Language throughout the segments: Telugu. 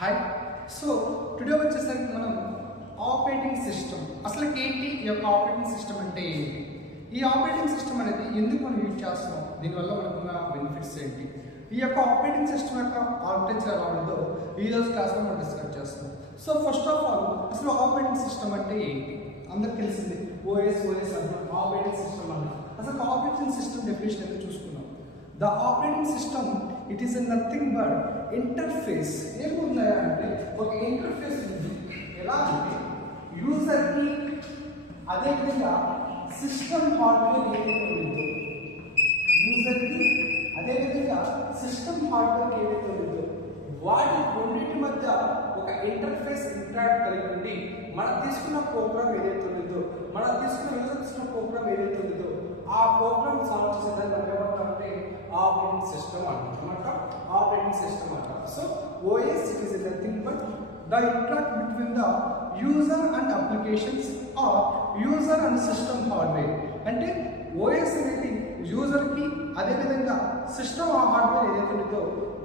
హాయ్. సో టుడే వచ్చేసరికి మనం ఆపరేటింగ్ సిస్టమ్ అసలు ఏంటి, ఈ యొక్క ఆపరేటింగ్ సిస్టమ్ అంటే ఏంటి, ఈ ఆపరేటింగ్ సిస్టమ్ అనేది ఎందుకు మనం యూజ్ చేస్తున్నాం, దీనివల్ల మనకున్న బెనిఫిట్స్ ఏంటి, ఈ యొక్క ఆపరేటింగ్ సిస్టమ్ యొక్క ఆర్కిటెక్చర్ ఎలా ఉందో ఈరోజు క్లాస్లో మనం డిస్కస్ చేస్తాం. సో ఫస్ట్ ఆఫ్ ఆల్ అసలు ఆపరేటింగ్ సిస్టమ్ అంటే ఏంటి అందరికి తెలిసింది, ఓఎస్ అంటాం, ఆపరేటింగ్ సిస్టమ్ అంటాం. అసలు ఆపరేటింగ్ సిస్టమ్ డెఫినేషన్ అయితే చూసుకున్నాం. The operating system it is nothing but interface. ఏముందా అంటే ఒక ఇంటర్ఫేస్ ఉంది, ఎలా అంటే యూజర్కి అదేవిధంగా సిస్టమ్ హార్డ్వేర్ ఏదైతే ఉందో, యూజర్కి అదేవిధంగా సిస్టమ్ హార్డ్వేర్ ఏదైతే ఉందో వాటి రెండింటి మధ్య ఒక ఇంటర్ఫేస్ ఇంటరాక్ట్ కలిగి ఉండి మనం తీసుకున్న ప్రోగ్రామ్ ఏదైతే ఉందో, మనం తీసుకున్న ప్రోగ్రామ్ ఏదైతే ఉందో ఆ ప్రోగ్రామ్ సాల్వ్ చేసేదాన్ని మనం ఏమంటామంటే ఆపరేటింగ్ సిస్టమ్ అంటాం. ఆపరేటింగ్ సిస్టమ్ అంటాం. So OS is nothing but the interact between the user and applications are user and system hardware. అంటే ఓఎస్ అనేది యూజర్కి అదేవిధంగా సిస్టమ్ హార్డ్వేర్ ఏదైతే ఉంటుందో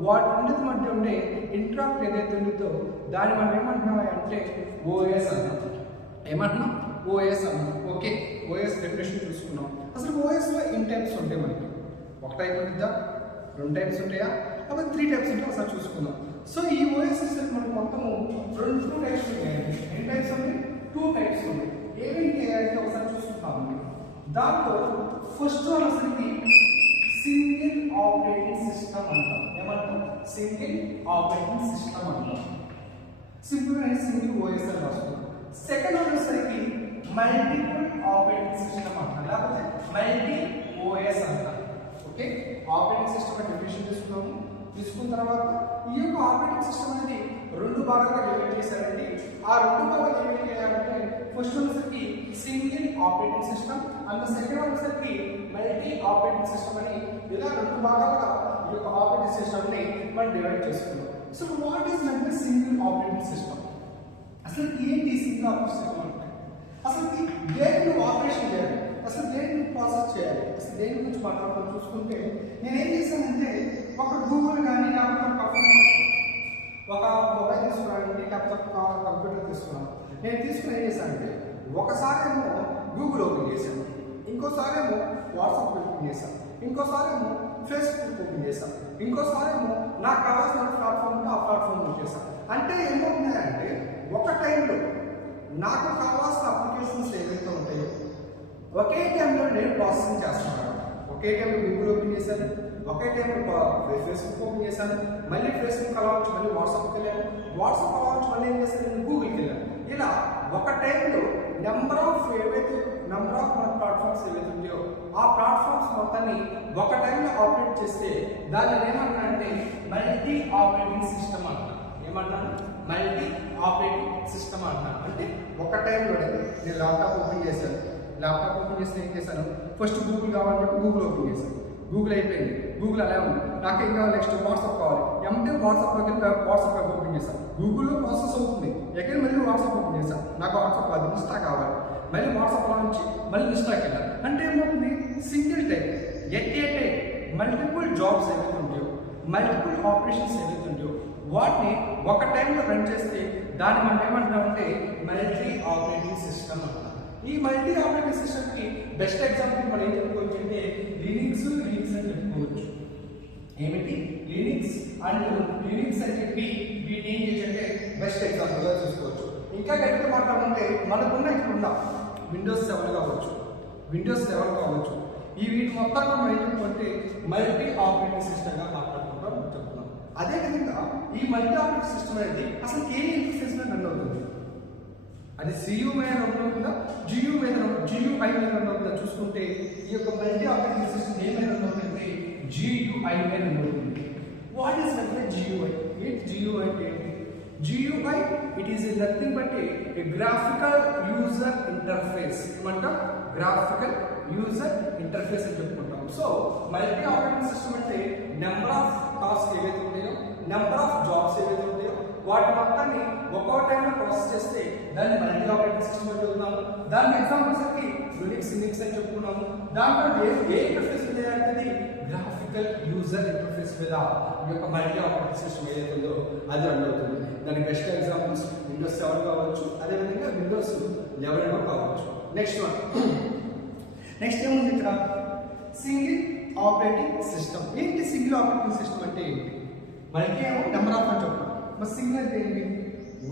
వాటి రెండింటి మధ్య ఉండే ఇంటరాక్ట్ ఏదైతే ఉంటుందో దాన్ని మనం ఏమంటున్నాం అంటే ఓఎస్ అన్నాం. ఏమంటున్నాం? ఓఎస్ అన్నాం. ఓకే, ఓఎస్ డెఫినేషన్ చూసుకున్నాం. అసలు ఓఎస్లో ఎన్ని టైప్స్ ఉంటాయి మనకి? ఒక టైప్ ఉంటుందా, రెండు టైప్స్ ఉంటాయా, అప్పుడు 3 టైప్స్ ఉంటాయి. ఒకసారి చూసుకుందాం. సో ఈ ఓఎస్ మనకు మొత్తము 2 టైప్స్ ఉంటాయండి. ఎన్ని టైప్స్ ఉన్నాయి? 2 టైప్స్ ఉన్నాయి. ఏమేంటి అంటే ఒకసారి చూసుకుంటామండి. దాంట్లో ఫస్ట్ వన్ అసలుకి సింగిల్ ఆపరేటింగ్ సిస్టమ్ అంటాం. ఏమంటాం? సింగిల్ ఆపరేటింగ్ సిస్టమ్ అంటాం. సింపుల్గా సింగిల్ ఓఎస్ అని రాసుకుంటాం. సెకండ్ వన్ వచ్చేసరికి మల్టిపుల్ ఆపరేటింగ్ సిస్టమ్ అంటాం, లేకపోతే మల్టీ ఓఎస్ అంటాం. ఓకే, ఆపరేటింగ్ సిస్టమ్ డెఫినేషన్ తీసుకున్న తర్వాత ఈ యొక్క ఆపరేటింగ్ సిస్టమ్ అనేది 2 భాగాలుగా డివైడ్ చేశారండి. ఆ 2 భాగాలు డివైడ్ చేయాలంటే ఫస్ట్ వన్ వచ్చేసరికి single operating system and second one వచ్చేసరికి మల్టీ ఆపరేటింగ్ సిస్టమ్ అని ఇలా 2 భాగాలుగా ఈ యొక్క ఆపరేటింగ్ సిస్టమ్ ని మనం డివైడ్ చేసుకున్నాం. సో వాట్ ఈస్ అంటే సింగిల్ ఆపరేటింగ్ సిస్టమ్? అసలు ఏంటి సింగిల్ ఆపరేటింగ్ సిస్టమ్ అంటే? అసలు దేని ఆపరేషన్ చేయాలి, అసలు దేని ప్రాసెస్ చేయాలి, అసలు దేని గురించి మాట్లాడుతూ చూసుకుంటే నేనేం చేశానంటే ఒక గూగుల్ కానీ లేకపోతే ఒక మొబైల్ తీసుకున్నానండి, లేకపోతే ఒక కంప్యూటర్ తీసుకున్నాను. నేను తీసుకుని ఏం చేశానంటే ఒకసారి ఏమో గూగుల్ ఓపెన్ చేశాను, ఇంకోసారి ఏమో వాట్సాప్ ఓపెన్ చేశాను, ఇంకోసారి ఏమో ఫేస్బుక్ ఓపెన్ చేశాను, ఇంకోసారి ఏమో నాకు కావాల్సిన ప్లాట్ఫామ్ ఉంటే ఆ ప్లాట్ఫామ్ ఓపెన్ చేశాను. అంటే ఏమవుతున్నాయంటే ఒక టైంలో నాకు కావాల్సిన అప్లికేషన్స్ ఏవైతే ఉంటాయో ఒకే టైంలో నేను ప్రాసెసింగ్ చేస్తున్నాను. ఒకే టైంలో గూగుల్ ఓపెన్ చేశాను, ఒకే టైంలో ఫేస్బుక్ ఓపెన్ చేశాను, మళ్ళీ ఫేస్బుక్ అలా వచ్చి మళ్ళీ వాట్సాప్కి వెళ్ళాను, వాట్సాప్ అలా వచ్చి మళ్ళీ ఏం చేశాను, నేను గూగుల్కి వెళ్ళాను. ఇలా ఒక టైంలో నెంబర్ ఆఫ్ మన ప్లాట్ఫామ్స్ ఏవైతే ఉన్నాయో ఆ ప్లాట్ఫామ్స్ మొత్తాన్ని ఒక టైంలో ఆపరేట్ చేస్తే దాన్ని ఏమన్నా అంటే మల్టీ ఆపరేటింగ్ సిస్టమ్ అంటున్నాను. ఏమన్నాను? మల్టీ ఆపరేటింగ్ సిస్టమ్ అంటున్నాను. అంటే ఒక టైంలో నేను ల్యాప్టాప్ ఓపెన్ చేశాను, ల్యాప్టాప్ ఓపెన్ చేసి ఏం చేశాను, ఫస్ట్ గూగుల్ కావాలంటే గూగుల్ ఓపెన్ చేశాను, గూగుల్ అయిపోయింది, గూగుల్ అలా ఉంది, నాకు ఏం కావాలి నెక్స్ట్ వాట్సాప్ కావాలి, ఏమంటే వాట్సాప్లోకి వాట్సాప్ యాప్ ఓపెన్ చేశాను, గూగుల్లో ప్రాసెస్ అవుతుంది, ఎక్కడ మళ్ళీ వాట్సాప్ ఓపెన్ చేశాను, నాకు వాట్సాప్ కాదు ఇన్స్టా కావాలి, మళ్ళీ వాట్సాప్లో నుంచి మళ్ళీ ఇన్స్టాకి వెళ్ళాను. అంటే ఏమవుతుంది, single time at a time multiple jobs ఏవైతే ఉంటాయో, మల్టిపుల్ ఆపరేషన్స్ ఏవైతే ఉంటాయో వాటిని ఒక టైంలో రన్ చేస్తే దాన్ని మనం ఏమంటున్నామంటే మల్టీ ఆపరేటింగ్ సిస్టమ్ అంటాం. ఈ మల్టీ ఆపరేటింగ్ సిస్టమ్కి బెస్ట్ ఎగ్జాంపుల్ మనం ఏం చెప్పుకోవచ్చు అంటే లినిక్స్ అని చెప్పుకోవచ్చు. ఏమిటి? లినిక్స్ అని చెప్పి వీటిని ఏం చేయొచ్చంటే బెస్ట్ ఎగ్జాంపుల్గా చూసుకోవచ్చు. ఇంకా గట్టిగా మాట్లాడుకుంటే మనకున్న ఇప్పుడున్న విండోస్ 7 కావచ్చు, విండోస్ 7 కావచ్చు, ఈ వీటి మొత్తాన్ని మనం ఏం చెప్పుకుంటే మల్టీ ఆపరేటింగ్ సిస్టమ్గా మాట్లాడుకుంటాం చెప్తున్నాం. అదేవిధంగా ఈ మల్టీ ఆపరేటింగ్ సిస్టమ్ అనేది అసలు ఏ ఇంటర్ఫేస్ మీద రన్ అవుతుంది? అది సియు మీద రన్ అవుతుందా, జియు మీద రన్ అవుతుందా చూసుకుంటే ఈ యొక్క మల్టీ ఆపరేటింగ్ సిస్టమ్ ఏ మీద రన్ అవుతుంది? జియుఐ మీద రన్ అవుతుంది. వాట్ ఈస్ అంటే జియుఐ? ఏంటి జియుఐ అంటే? GUI it is nothing but a graphical user interface. ఏమంటాం? గ్రాఫికల్ యూజర్ ఇంటర్ఫేస్ అని చెప్పుకుంటాం. సో మల్టీ ఆపరేటింగ్ సిస్టమ్ అంటే నెంబర్ ఆఫ్ టాస్క్ ఏవైతే ఉంటాయో, నెంబర్ ఆఫ్ జాబ్స్ ఏవైతే ఉంటాయో వాటి మొత్తాన్ని ఒక్కో టైంలో ప్రాసెస్ చేస్తే దాన్ని మల్టీ ఆపరేటింగ్ సిస్టమ్ అని చెప్తున్నాము. దాని ఎగ్జాంపుల్స్ లినిక్స్ అని చెప్పుకున్నాము. దాంట్లో ఏ ఇంటర్ఫేస్ అంటే గ్రాఫిక్ టిపికల్ యూజర్ ఇంటర్ఫేస్ మీద ఈ యొక్క మల్టీ ఆపరేటింగ్ సిస్టమ్ ఏదైతే ఉందో అది రన్ అవుతుంది. దాని బెస్ట్ ఎగ్జాంపుల్స్ విండోస్ 7 కావచ్చు, అదేవిధంగా విండోస్ 11 కావచ్చు. నెక్స్ట్ ఏముంది ఇక్కడ? Single operating system. ఏంటి సింగిల్ ఆపరేటింగ్ సిస్టమ్ అంటే ఏంటి? మల్టీ ఏమో నెంబర్ ఆఫ్ అని చెప్తాం, మరి సింగిల్ అంటే ఏంటి?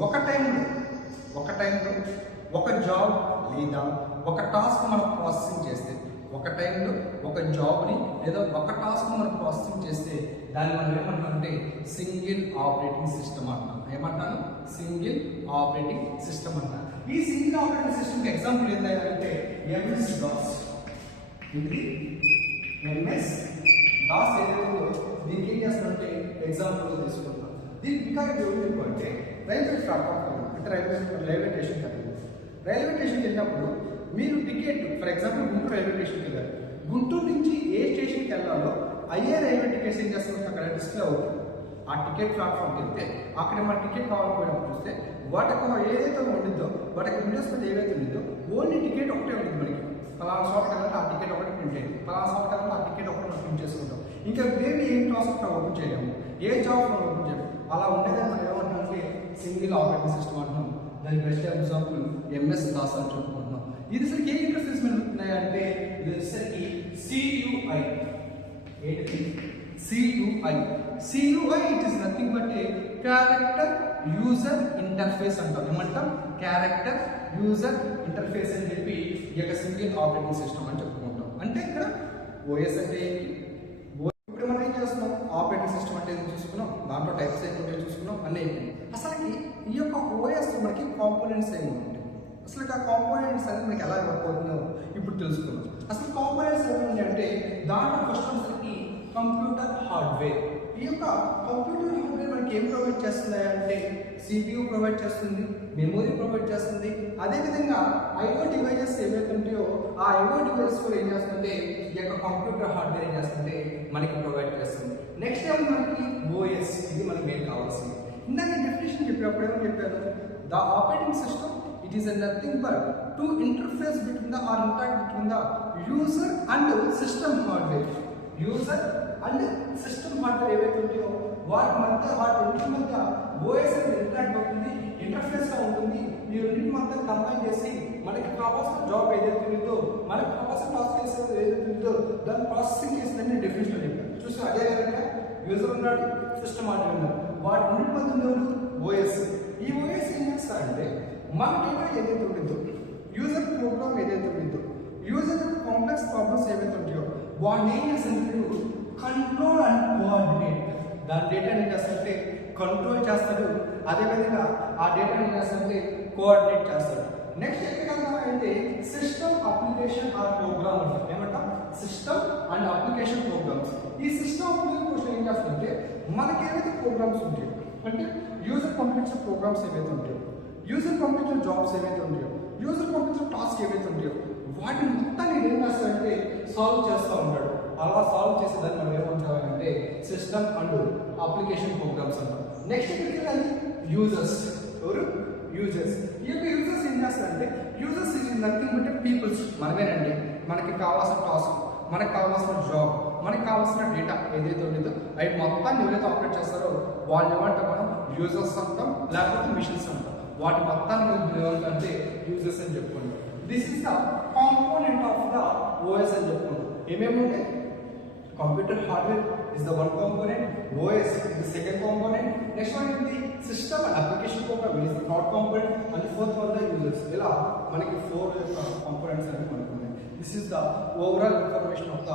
ఒక టైంలో ఒక జాబ్ లేదా ఒక టాస్క్ మనం ప్రాసెసింగ్ చేస్తే, ఒక టైంలో ఒక జాబ్ని లేదా ఒక టాస్క్ మనం ప్రాసెసింగ్ చేస్తే దాన్ని మనం ఏమంటామంటే సింగిల్ ఆపరేటింగ్ సిస్టమ్ అంటాం. ఏమంటాను? సింగిల్ ఆపరేటింగ్ సిస్టమ్ అంటాం. ఈ సింగిల్ ఆపరేటింగ్ సిస్టమ్కి ఎగ్జాంపుల్ ఏంటంటే MS DOS. ఇది MS DOS ఏదైతే ఉందో దీనికి ఏం చేస్తామంటే ఎగ్జాంపుల్ తీసుకుంటాం. దీనికి ఇంకా ఏమిటి అంటే రైల్వే ప్లాట్ఫామ్ అంటే రైల్వే స్టేషన్ కదా. రైల్వే స్టేషన్కి వెళ్ళినప్పుడు మీరు ticket, for example Guntur railway స్టేషన్కి వెళ్ళారు. గుంటూరు నుంచి ఏ స్టేషన్కి వెళ్ళాలో అయ్యే రైల్వే టికెట్స్ ఏం చేస్తాం అక్కడ డిస్ప్లే అవుతుంది. ఆ టికెట్ ప్లాట్ఫామ్కి వెళ్తే అక్కడ మన టికెట్ కావాలనుకున్నప్పుడు చూస్తే వాటికి ఏదైతే ఉండిద్దో వాటికి విండోస్ మీద ఏదైతే ఉండిద్దో ఓన్లీ టికెట్ ఒకటే ఉంటుంది. మనకి పలానా షాప్ వెళ్ళాలంటే ఆ టికెట్ ఒకటి ప్రింట్ అయ్యింది, పలానా షాప్ వెళ్ళాలంటే ఆ టికెట్ ఒకటి మనం ప్రింట్ చేసుకుంటాం. ఇంకా వేరే ఏం టాస్క్ ఓపెన్ చేయలేము, ఏ జాబ్ మనం ఓపెన్ చేయలేము. అలా ఉండేదని మనం ఏమంటామంటే సింగిల్ ఆపరేటింగ్ సిస్టమ్ అంటున్నాం. దాని బెస్ట్ ఎగ్జాంపుల్ MS DOS అని చెప్పుకుంటున్నాం. ఇది సరికి ఏ ఇంటర్ఫేస్ మీద ఉంటున్నాయంటే ఇది వచ్చేసరికి CUI. ఏంటిది? CUI it is nothing but A character user interface అంటాం. ఏమంటాం? క్యారెక్టర్ యూజర్ ఇంటర్ఫేస్ అని చెప్పి ఈ యొక్క సింగిల్ ఆపరేటింగ్ సిస్టమ్ అని చెప్పుకుంటాం. అంటే ఇక్కడ OS అంటే ఏంటి? ఇప్పుడు మనం ఏం చేస్తున్నాం? ఆపరేటింగ్ సిస్టమ్ అంటే ఏం చూసుకున్నాం, దాంట్లో టైప్స్ ఏంటంటే చూసుకున్నాం అన్నీ. అసలుకి ఈ యొక్క OS మనకి కాంపోనెంట్స్ ఏమి ఉంటాయి, అసలు ఆ కాంపోనెంట్స్ అనేది మనకి ఎలా వర్క్ అవుతుందో ఇప్పుడు తెలుసుకున్నాం. అసలు కాంపోనెంట్స్ ఏమి అంటే దాంట్లో ఫస్ట్ వచ్చేసరికి కంప్యూటర్ హార్డ్వేర్. ఈ యొక్క కంప్యూటర్ హార్డ్వేర్ మనకి ఏం ప్రొవైడ్ చేస్తుంది అంటే CPU ప్రొవైడ్ చేస్తుంది, మెమొరీ ప్రొవైడ్ చేస్తుంది. అదేవిధంగా IO డివైజెస్ ఏవైతే ఉంటాయో ఆ IO డివైజెస్ కూడా ఏం చేస్తుంటే ఈ యొక్క కంప్యూటర్ హార్డ్వేర్ ఏం చేస్తుంటే మనకి ప్రొవైడ్ చేస్తుంది. నెక్స్ట్ ఏమో మనకి OS, ఇది మనకి మెయిన్ కావాల్సింది. ఇందాక డెఫినేషన్ చెప్పినప్పుడు ఏమో చెప్పారు, the operating system it is nothing but to interface between the are interact between the user and system hardware. User and system hardware ఏవైతే ఉంటాయో వాటి రెండింటి మధ్య OS అనేది ఇంటరాక్ట్ అవుతుంది, ఇంటర్ఫేస్గా ఉంటుంది. ఈ రెండింటి మధ్య కంబైన్ చేసి మనకి కావాల్సిన జాబ్ ఏదైతే ఉందో, మనకి కావాల్సిన టాస్క్ చేసేది ఏదైతే ఉందో దాన్ని ప్రాసెసింగ్ చేసిందని డెఫినేషన్ చెప్పాను. చూసి అదే విధంగా యూజర్ ఉన్నాడు, సిస్టమ్ హార్డ్వేర్ ఉన్నాడు, వాటి రెండింటి మధ్య ఉన్నాడు OS. ఈ OS ఏం చేస్తారంటే మన డేటా ఏదైతే ఉంటుందో, యూజర్ ప్రోగ్రామ్ ఏదైతే ఉంటుందో, యూజర్ కాంప్లెక్స్ ప్రాబ్లమ్స్ ఏవైతే ఉంటాయో వాటిని ఏం చేస్తాడు? Control and coordinate. దాని డేటాని ఏం చేస్తాడంటే కంట్రోల్ చేస్తాడు, అదేవిధంగా ఆ డేటాని ఏం చేస్తాడంటే కోఆర్డినేట్ చేస్తాడు. నెక్స్ట్ ఎక్కడికి సిస్టమ్ అప్లికేషన్ ఆర్ ప్రోగ్రామ్ అంటాం. ఏమంటాం? System and application programmes. ఈ సిస్టమ్ అప్లికేషన్ ఏం చేస్తుందంటే మనకి ఏవైతే ప్రోగ్రామ్స్ ఉంటాయో, అంటే యూజర్ పంపించిన ప్రోగ్రామ్స్ ఏవైతే ఉంటాయో, యూజర్ పంపించిన జాబ్స్ ఏవైతే ఉంటాయో, యూజర్ పంపించిన టాస్క్ ఏవైతే ఉంటాయో వాటిని మొత్తాన్ని ఏం చేస్తాడంటే సాల్వ్ చేస్తూ ఉంటాడు. అలా సాల్వ్ చేసేదాన్ని మనం ఏమంటామంటే సిస్టమ్ అండ్ అప్లికేషన్ ప్రోగ్రామ్స్ అంటాం. నెక్స్ట్ ఎక్కడికి వెళ్ళాలి? యూజర్స్. ఎవరు? యూజర్స్. ఈ యొక్క యూజర్స్ ఏం చేస్తారంటే users is nothing but peoples. మనమేనండి. మనకి కావాల్సిన టాస్క్, మనకి కావాల్సిన జాబ్, మనకి కావాల్సిన డేటా ఏదైతే ఉండేదో అవి మొత్తాన్ని ఎవరైతే ఆపరేట్ చేస్తారో వాళ్ళు ఏమంటాం మనం యూజర్స్ అంటాం, లేకపోతే మిషన్స్ అంటాం. వాటి మొత్తాన్ని ఏమంటే యూజర్స్ అని చెప్పుకుంటాం. This is the component of the OS అని చెప్పుకుంటాం. ఏమేమి ఉంటాయి? Computer hardware is the one component, OS is the second component, next one is the system and application program is the third component, and the fourth one the users. ఇలా మనకి 4 components అనేవి మనకు ఉన్నాయి. This is the overall information of the